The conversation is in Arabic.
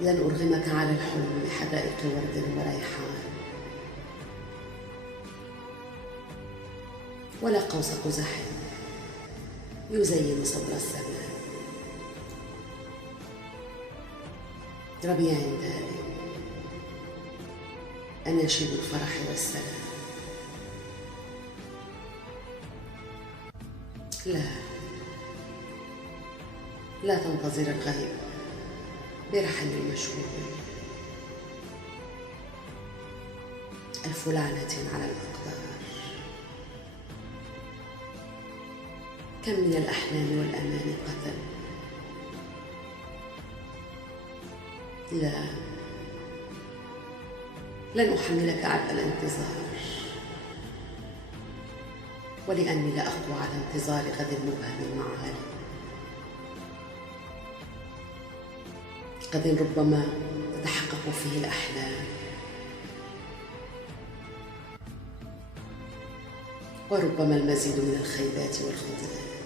لن أرغمك على الحلم بحدائق ورد وريحان، ولا قوس قزح يزين صدر السماء. ربيع دائم، أناشيد الفرح والسلام. لا تنتظر الغيب برحل المشهور. ألف لعنة على الأقدار. كم من الأحلام والأمان قتل. لن أحملك عبء الانتظار، ولأني لا أقوى على انتظار غد مبهم المعالي. غد ربما تتحقق فيه الأحلام، وربما المزيد من الخيبات والخذلان.